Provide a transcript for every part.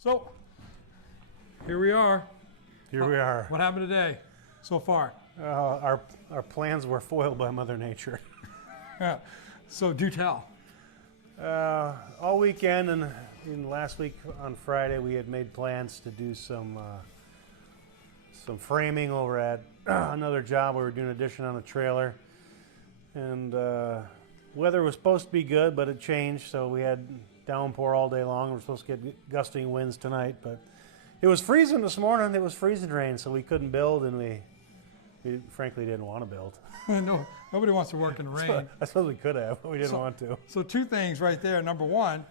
So, here we are. Here we are. What happened today so far? Our plans were foiled by Mother Nature. Yeah. So, do tell. All weekend and last week on Friday, we had made plans to do some framing over at another job. We were doing addition on a trailer, and weather was supposed to be good, but it changed. So we had downpour all day long. We're supposed to get gusting winds tonight, but it was freezing this morning. It was freezing rain, so we couldn't build, and we frankly didn't want to build. No, nobody wants to work in the rain. I suppose we could have, but we didn't want to. So two things right there. Number one,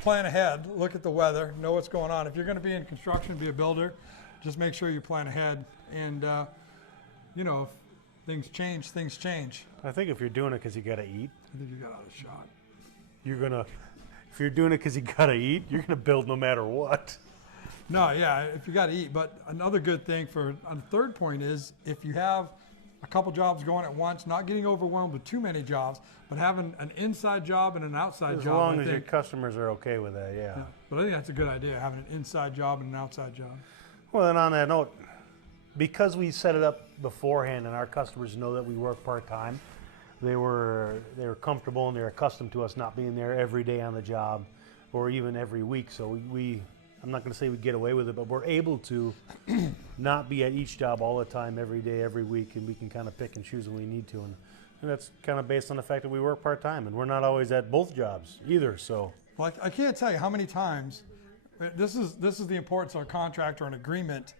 plan ahead. Look at the weather. Know what's going on. If you're going to be in construction, be a builder, just make sure you plan ahead. And, if things change, things change. I think if you're doing it because you got to eat, I think you got out of shot. If you're doing it because you got to eat, you're going to build no matter what. No, yeah, if you got to eat. But another good thing on the third point is if you have a couple jobs going at once, not getting overwhelmed with too many jobs, but having an inside job and an outside job. As long as your customers are okay with that, yeah. But I think that's a good idea, having an inside job and an outside job. Well, then on that note, because we set it up beforehand and our customers know that we work part-time, they were comfortable and they're accustomed to us not being there every day on the job or even every week. So I'm not going to say we get away with it, but we're able to not be at each job all the time, every day, every week, and we can kind of pick and choose when we need to. And that's kind of based on the fact that we work part-time, and we're not always at both jobs either. So, well, I can't tell you how many times, this is the importance of a contract or an agreement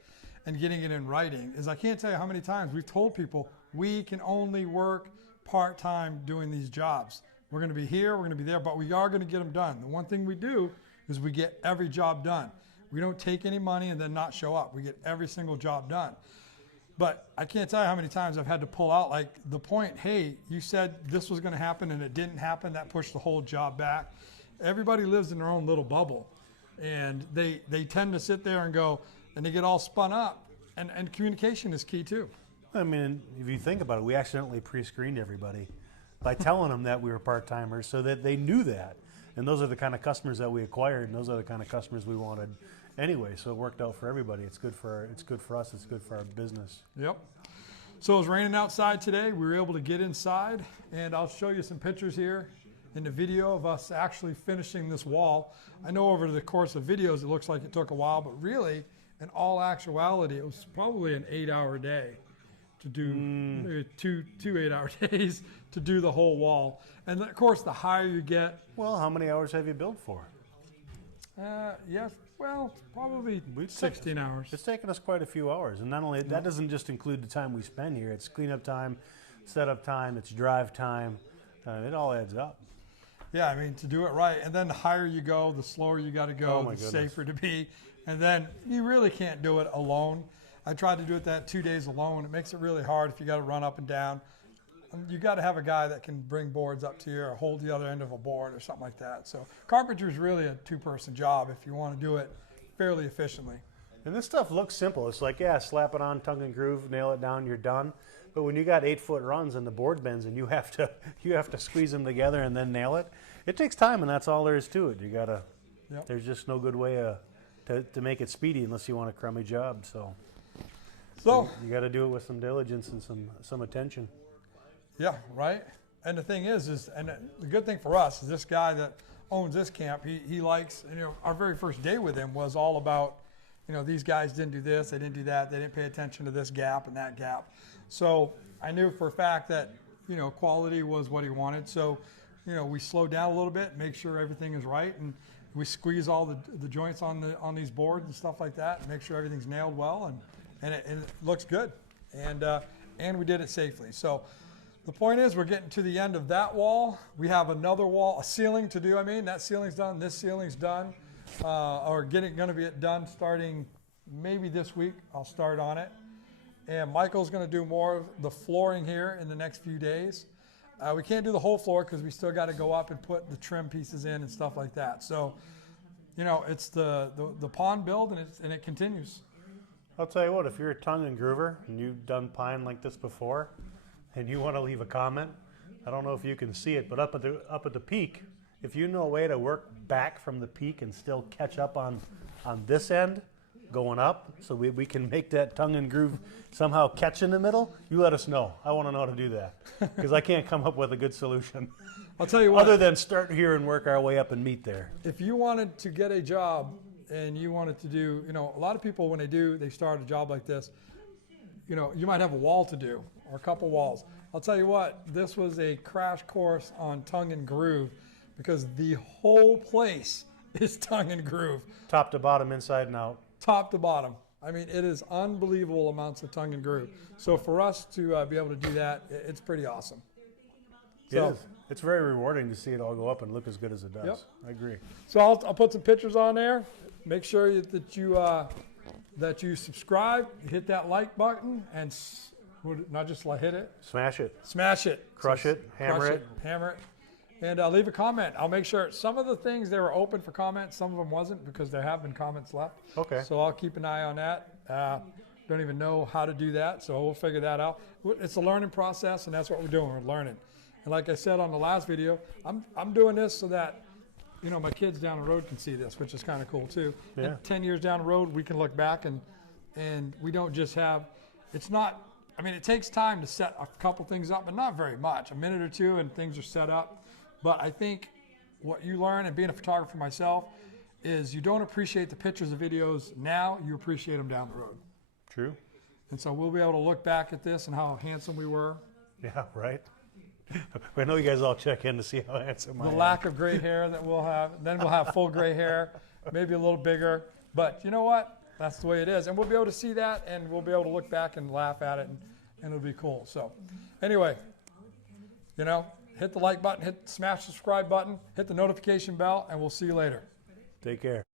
and getting it in writing, is I can't tell you how many times we've told people we can only work part-time doing these jobs. We're going to be here, we're going to be there, but we are going to get them done. The one thing we do is we get every job done. We don't take any money and then not show up. We get every single job done. But I can't tell you how many times I've had to pull out like the point, hey, you said this was going to happen and it didn't happen. That pushed the whole job back. Everybody lives in their own little bubble. And they tend to sit there and go, and they get all spun up. And communication is key too. I mean, if you think about it, we accidentally pre-screened everybody by telling them that we were part-timers so that they knew that. And those are the kind of customers that we acquired, and those are the kind of customers we wanted anyway. So it worked out for everybody. It's good for us. It's good for our business. Yep. So it was raining outside today. We were able to get inside, and I'll show you some pictures here in the video of us actually finishing this wall. I know over the course of videos it looks like it took a while, but really, in all actuality, it was probably an 8-hour day to do two 8-hour days to do the whole wall. And of course, the higher you get. Well, how many hours have you built for? Yes, well, probably 16 hours. It's taken us quite a few hours. And not only that doesn't just include the time we spend here. It's cleanup time, setup time, it's drive time. It all adds up. Yeah, I mean, to do it right. And then the higher you go, the slower you got to go, the safer to be. And then you really can't do it alone. I tried to do it that 2 days alone. It makes it really hard if you got to run up and down. You got to have a guy that can bring boards up to you or hold the other end of a board or something like that. So carpentry is really a two-person job if you want to do it fairly efficiently. And this stuff looks simple. It's like, slap it on, tongue and groove, nail it down, you're done. But when you got 8-foot runs and the board bends and you have to squeeze them together and then nail it, it takes time, and that's all there is to it. You gotta. Yep. There's just no good way to make it speedy unless you want a crummy job. So you got to do it with some diligence and some attention. Yeah, right. And the thing is the good thing for us is this guy that owns this camp. He likes. Our very first day with him was all about. These guys didn't do this, they didn't do that, they didn't pay attention to this gap and that gap. So I knew for a fact that quality was what he wanted. So we slowed down a little bit, make sure everything is right, and we squeeze all the joints on these boards and stuff like that, and make sure everything's nailed well, and it looks good, and we did it safely. So the point is, we're getting to the end of that wall. We have another wall, a ceiling to do. That ceiling's done. This ceiling's done, or going to be done starting maybe this week. I'll start on it, and Michael's going to do more of the flooring here in the next few days. We can't do the whole floor because we still got to go up and put the trim pieces in and stuff like that. So, it's the pond build, and it continues. I'll tell you what, if you're a tongue and groover and you've done pine like this before, and you want to leave a comment, I don't know if you can see it, but up at the peak If you know a way to work back from the peak and still catch up on this end, going up, so we can make that tongue and groove somehow catch in the middle, you let us know. I want to know how to do that because I can't come up with a good solution. I'll tell you what. Other than start here and work our way up and meet there. If you wanted to get a job and you wanted to do, you know, a lot of people when they start a job like this, you know, you might have a wall to do or a couple walls. I'll tell you what, this was a crash course on tongue and groove because the whole place is tongue and groove. Top to bottom, inside and out. Top to bottom. I mean, it is unbelievable amounts of tongue and groove. So for us to be able to do that, it's pretty awesome. It is. It's very rewarding to see it all go up and look as good as it does. Yep. I agree. So I'll put some pictures on there. Make sure that you subscribe, hit that like button, and not just hit it. Smash it. Smash it. Crush it. Hammer it. Hammer it. And leave a comment. I'll make sure some of the things they were open for comments, some of them wasn't because there have been comments left. Okay. So I'll keep an eye on that. Don't even know how to do that, so we'll figure that out. It's a learning process, and that's what we're doing. We're learning. And like I said on the last video, I'm doing this so that, you know, my kids down the road can see this, which is kind of cool too. Yeah. And 10 years down the road, we can look back and we don't just have. It's not. I mean, it takes time to set a couple things up, but not very much. A minute or two, and things are set up. But I think what you learn, and being a photographer myself, is you don't appreciate the pictures and videos now, you appreciate them down the road. True. And so we'll be able to look back at this and how handsome we were. Yeah, right. I know you guys all check in to see how handsome I am. The lack of gray hair that we'll have. Then we'll have full gray hair, maybe a little bigger. But you know what? That's the way it is. And we'll be able to see that, and we'll be able to look back and laugh at it, and it'll be cool. So anyway, you know, hit the like button, smash the subscribe button, hit the notification bell, and we'll see you later. Take care.